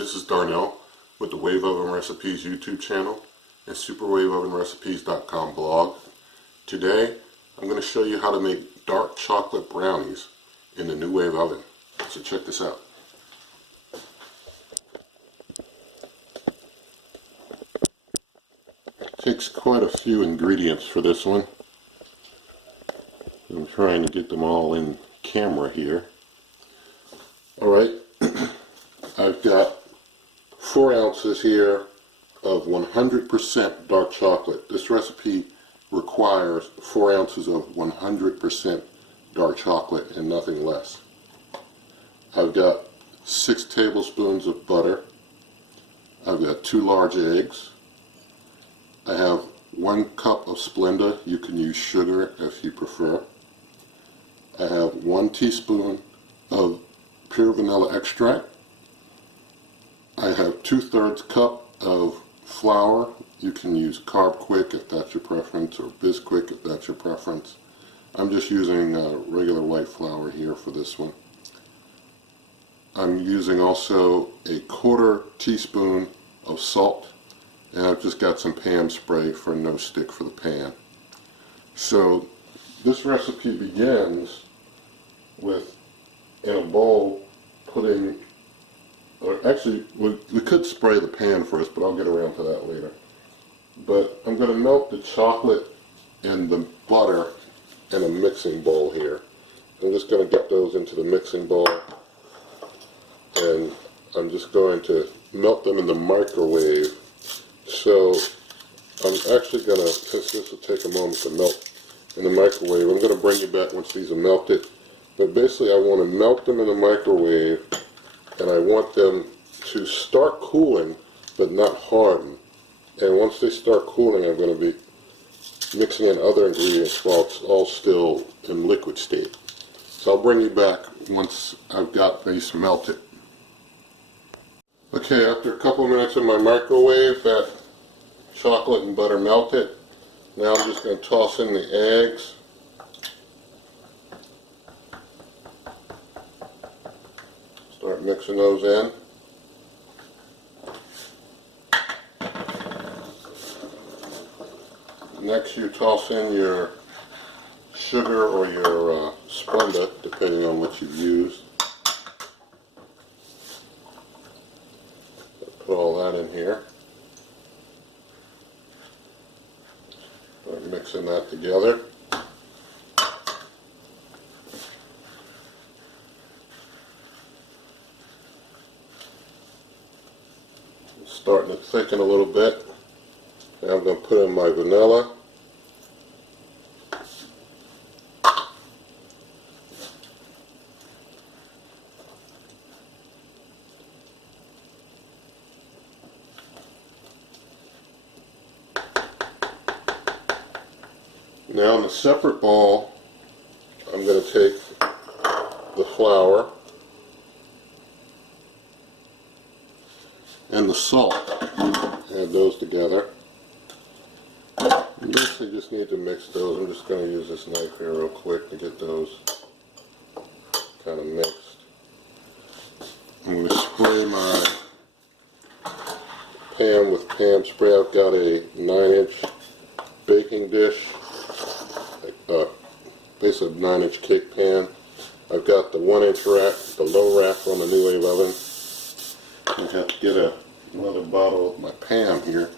This is Darnell with the Wave Oven Recipes YouTube channel and superwaveovenrecipes.com blog. Today I'm going to show you how to make dark chocolate brownies in the NuWave Oven. So check this out. It takes quite a few ingredients for this one. I'm trying to get them all in camera here. Alright, I've got 4 ounces here of 100% dark chocolate. This recipe requires 4 ounces of 100% dark chocolate and nothing less. I've got 6 tablespoons of butter. I've got 2 large eggs. I have 1 cup of Splenda. You can use sugar if you prefer. I have 1 teaspoon of pure vanilla extract. I have 2/3 cup of flour. You can use Carb Quick if that's your preference, or Bisquick if that's your preference. I'm just using regular white flour here for this one. I'm using also a 1/4 teaspoon of salt, and I've just got some pan spray for no stick for the pan. So this recipe begins with, in a bowl, putting, or actually we could spray the pan first, but I'll get around to that later. But I'm going to melt the chocolate and the butter in a mixing bowl here. I'm just going to get those into the mixing bowl, and I'm just going to melt them in the microwave. So I'm actually going to, since this will take a moment to melt in the microwave, I'm going to bring you back once these are melted. But basically I want to melt them in the microwave, and I want them to start cooling but not harden. And once they start cooling, I'm going to be mixing in other ingredients while it's all still in liquid state. So I'll bring you back once I've got these melted. Okay, after a couple of minutes in my microwave, that chocolate and butter melted. Now I'm just going to toss in the eggs. Start mixing those in. Next you toss in your sugar or your Splenda, depending on what you use. Put all that in here. Start mixing that together. Starting to thicken a little bit. Now I'm going to put in my vanilla. Now in a separate bowl, I'm going to take the flour and the salt, add those together. You basically just need to mix those. I'm just going to use this knife here real quick to get those kind of mixed. I'm going to spray my pan with pan spray. I've got a 9-inch baking dish, basically a 9-inch cake pan. I've got the 1-inch rack, the low rack on the NuWave Oven. I have to get another bottle of my pan here.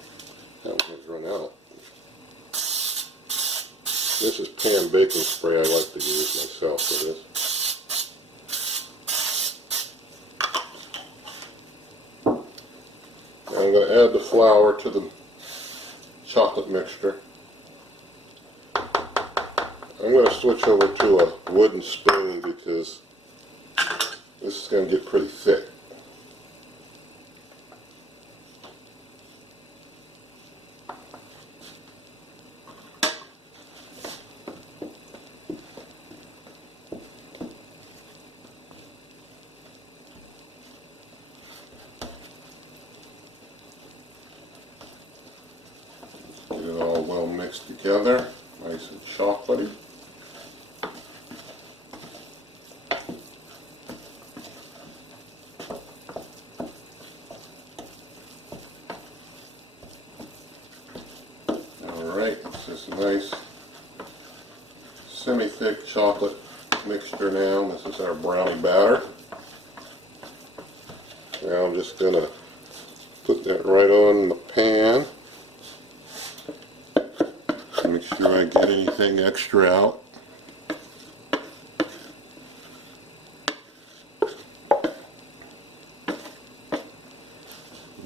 That one's run out. This is pan baking spray I like to use myself for this. Now I'm going to add the flour to the chocolate mixture. I'm going to switch over to a wooden spoon because this is going to get pretty thick. Get it all well mixed together, nice and chocolatey. nice semi-thick chocolate mixture now. This is our brownie batter. Now I'm just going to put that right on the pan. Make sure I get anything extra out.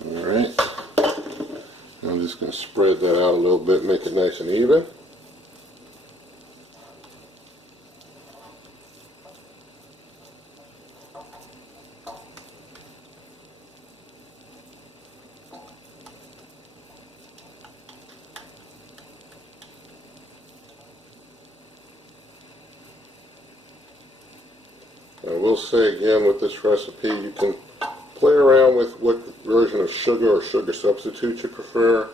Alright. I'm just going to spread that out a little bit, make it nice and even. I will say again with this recipe, you can play around with what version of sugar or sugar substitute you prefer.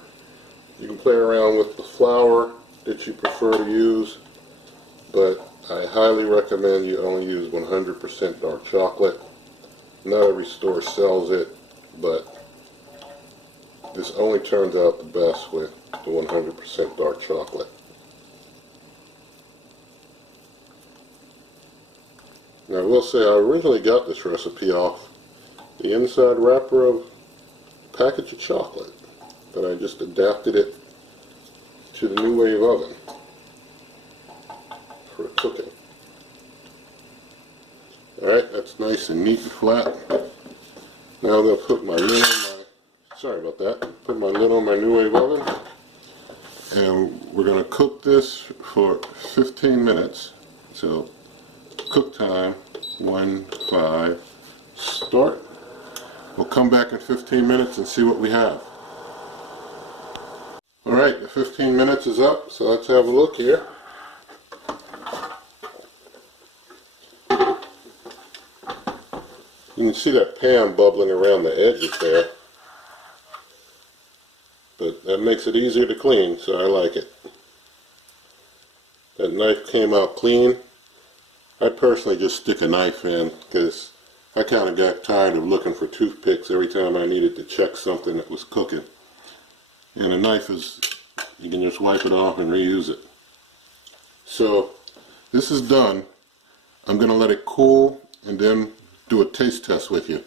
You can play around with the flour that you prefer to use, but I highly recommend you only use 100% dark chocolate. Not every store sells it, but this only turns out the best with the 100% dark chocolate. Now I will say I originally got this recipe off the inside wrapper of a package of chocolate, but I just adapted it to the NuWave Oven for cooking. Alright, that's nice and neat and flat. Now I'm going to put my lid on put my lid on my NuWave Oven, and we're going to cook this for 15 minutes. So cook time 1-5 start. We'll come back in 15 minutes and see what we have. Alright, the 15 minutes is up, so let's have a look here. You can see that pan bubbling around the edges there, but that makes it easier to clean, so I like it. That knife came out clean. I personally just stick a knife in because I kind of got tired of looking for toothpicks every time I needed to check something that was cooking. And a knife is, you can just wipe it off and reuse it. So this is done. I'm going to let it cool and then do a taste test with you.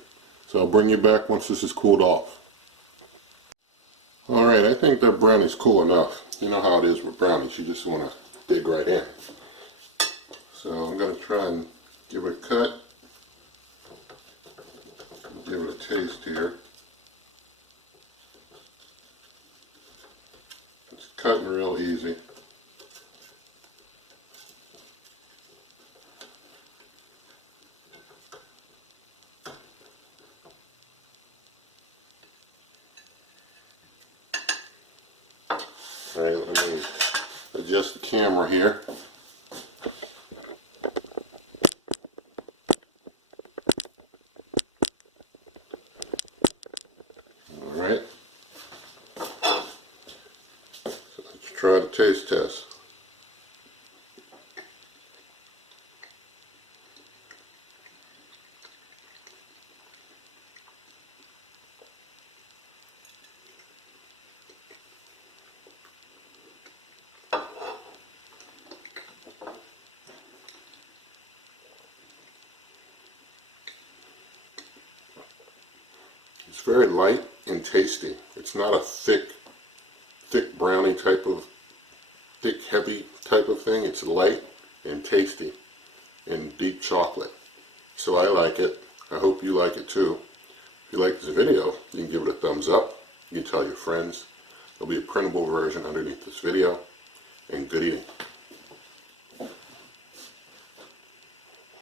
So I'll bring you back once this is cooled off. Alright, I think that brownie's cool enough. You know how it is with brownies, you just want to dig right in. So I'm going to try and give it a cut. Give it a taste here. It's cutting real easy. Alright, let me adjust the camera here. Alright, so let's try the taste test. It's very light and tasty. It's not a thick brownie type of, thick, heavy type of thing. It's light and tasty and deep chocolate. So I like it. I hope you like it too. If you like this video, you can give it a thumbs up. You can tell your friends. There'll be a printable version underneath this video. And good eating.